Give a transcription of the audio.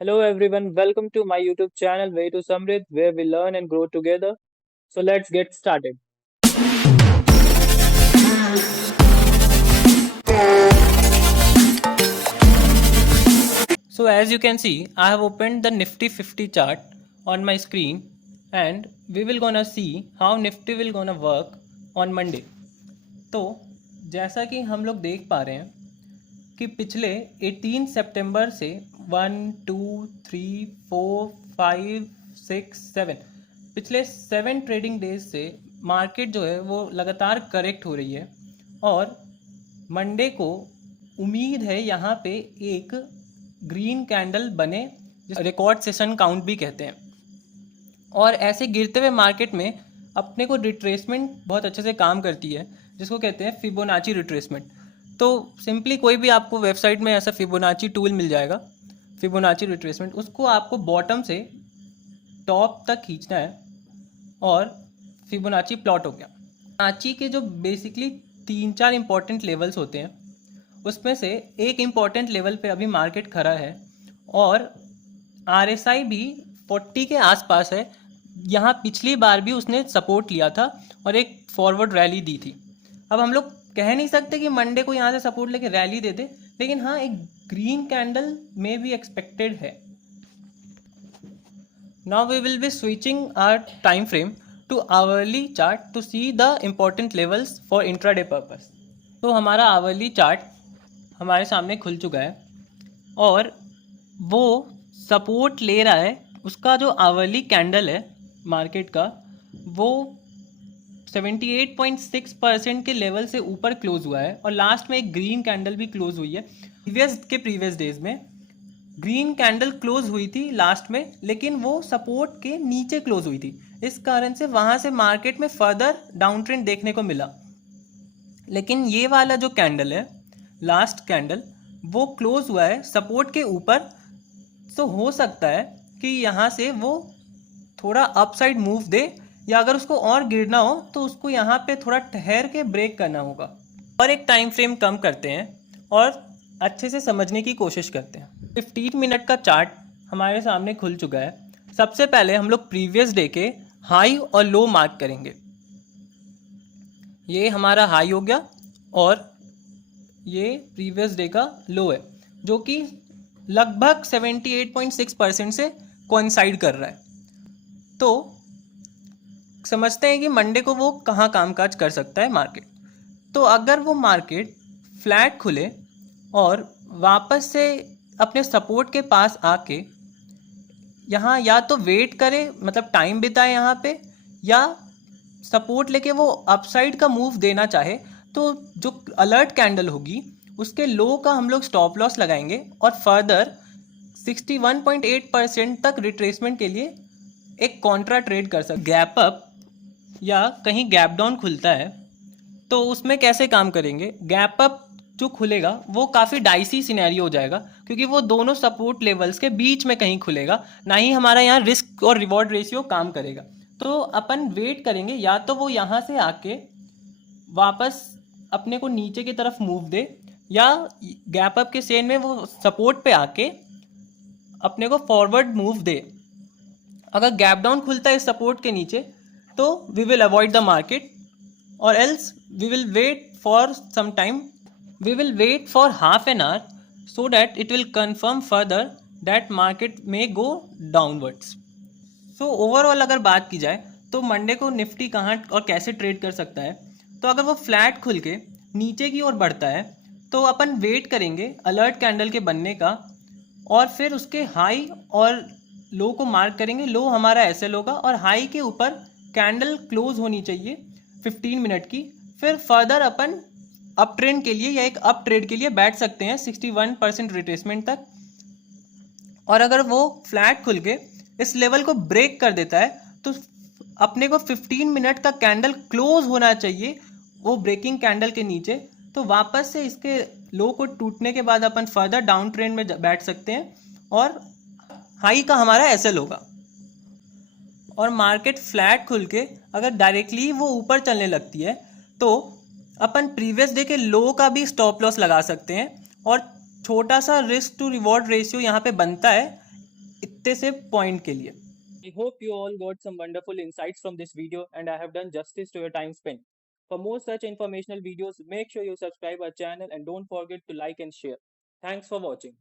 Hello everyone, welcome to my YouTube channel Way to Samrit, where we learn and grow together. So let's get started. So as you can see, I have opened the Nifty 50 chart on my screen and we will gonna see how Nifty will gonna work on Monday. तो जैसा कि हम लोग देख पा रहे हैं कि पिछले 18 सितंबर से 1 2 3 4 5 6 7 पिछले 7 ट्रेडिंग डेज से मार्केट जो है वो लगातार करेक्ट हो रही है और मंडे को उम्मीद है यहाँ पे एक ग्रीन कैंडल बने, जिस रिकॉर्ड सेशन काउंट भी कहते हैं। और ऐसे गिरते हुए मार्केट में अपने को रिट्रेसमेंट बहुत अच्छे से काम करती है, जिसको कहते हैं फिबोनाची रिट्रेसमेंट। तो सिंपली कोई भी आपको वेबसाइट में ऐसा फिबोनाची टूल मिल जाएगा, फिबोनाची रिट्रेसमेंट, उसको आपको बॉटम से टॉप तक खींचना है और फिबोनाची प्लॉट हो गया। फिबोनाची के जो बेसिकली 3-4 इंपॉर्टेंट लेवल्स होते हैं, उसमें से एक इम्पॉर्टेंट लेवल पे अभी मार्केट खड़ा है और RSI भी 40 के आसपास है। यहाँ पिछली बार भी उसने सपोर्ट लिया था और एक फॉरवर्ड रैली दी थी। अब हम लोग कह नहीं सकते कि मंडे को यहाँ से सपोर्ट लेके रैली दे दे, लेकिन हाँ, एक ग्रीन कैंडल में भी एक्सपेक्टेड है। Now we will be switching our time frame to hourly chart to see the important levels for intraday purpose. तो हमारा आवरली चार्ट हमारे सामने खुल चुका है और वो सपोर्ट ले रहा है। उसका जो आवरली कैंडल है मार्केट का, वो 78.6% के लेवल से ऊपर क्लोज हुआ है और लास्ट में एक ग्रीन कैंडल भी क्लोज हुई है। प्रीवियस डेज में ग्रीन कैंडल क्लोज हुई थी लास्ट में, लेकिन वो सपोर्ट के नीचे क्लोज हुई थी। इस कारण से वहाँ से मार्केट में फर्दर डाउन ट्रेंड देखने को मिला। लेकिन ये वाला जो कैंडल है, लास्ट कैंडल, वो क्लोज हुआ है सपोर्ट के ऊपर। तो हो सकता है कि यहाँ से वो थोड़ा अपसाइड मूव दे, या अगर उसको और गिरना हो तो उसको यहाँ पे थोड़ा ठहर के ब्रेक करना होगा। और एक टाइम फ्रेम कम करते हैं और अच्छे से समझने की कोशिश करते हैं। 15 मिनट का चार्ट हमारे सामने खुल चुका है। सबसे पहले हम लोग प्रीवियस डे के हाई और लो मार्क करेंगे। ये हमारा हाई हो गया और ये प्रीवियस डे का लो है, जो कि लगभग 78.6% से कोइंसाइड कर रहा है। तो समझते हैं कि मंडे को वो कहाँ कामकाज कर सकता है मार्केट। तो अगर वो मार्केट फ्लैट खुले और वापस से अपने सपोर्ट के पास आके यहाँ या तो वेट करे, मतलब टाइम बिताए यहाँ पे, या सपोर्ट लेके वो अपसाइड का मूव देना चाहे, तो जो अलर्ट कैंडल होगी उसके लो का हम लोग स्टॉप लॉस लगाएंगे और फर्दर 61.8% तक रिट्रेसमेंट के लिए एक कॉन्ट्रा ट्रेड कर सकते। गैप अप या कहीं गैप डाउन खुलता है तो उसमें कैसे काम करेंगे। गैप अप जो खुलेगा वो काफ़ी डाइसी सिनेरियो हो जाएगा, क्योंकि वो दोनों सपोर्ट लेवल्स के बीच में कहीं खुलेगा, ना ही हमारा यहाँ रिस्क और रिवॉर्ड रेशियो काम करेगा। तो अपन वेट करेंगे, या तो वो यहाँ से आके वापस अपने को नीचे की तरफ मूव दे, या गैप अप के सेन में वो सपोर्ट पे आके अपने को फॉरवर्ड मूव दे। अगर गैप डाउन खुलता है इस सपोर्ट के नीचे तो we will avoid the market, और else we will wait for some time, we will wait for half an hour so that it will confirm further that market में go downwards. So overall अगर बात की जाए तो Monday को Nifty कहाँ और कैसे ट्रेड कर सकता है। तो अगर वो फ्लैट खुल के नीचे की ओर बढ़ता है तो अपन वेट करेंगे अलर्ट कैंडल के बनने का, और फिर उसके हाई और लो को मार्क करेंगे। लो हमारा एसएल होगा और हाई के ऊपर कैंडल क्लोज होनी चाहिए 15 मिनट की। फिर फर्दर अपन अप ट्रेंड के लिए या एक अप ट्रेड के लिए बैठ सकते हैं 61% रिट्रेसमेंट तक। और अगर वो फ्लैट खुल के इस लेवल को ब्रेक कर देता है तो अपने को 15 मिनट का कैंडल क्लोज होना चाहिए वो ब्रेकिंग कैंडल के नीचे। तो वापस से इसके लो को टूटने के बाद अपन फर्दर डाउन ट्रेंड में बैठ सकते हैं और हाई का हमारा एसएल होगा। और मार्केट फ्लैट खुल के अगर डायरेक्टली वो ऊपर चलने लगती है तो अपन प्रीवियस डे के लो का भी स्टॉप लॉस लगा सकते हैं, और छोटा सा रिस्क टू रिवॉर्ड रेशियो यहाँ पे बनता है छोटे से पॉइंट के लिए। I hope you all got some wonderful insights from this video and I have done justice to your time spent. For more such informational videos, make sure you subscribe our channel and don't forget to like and share. Thanks for watching.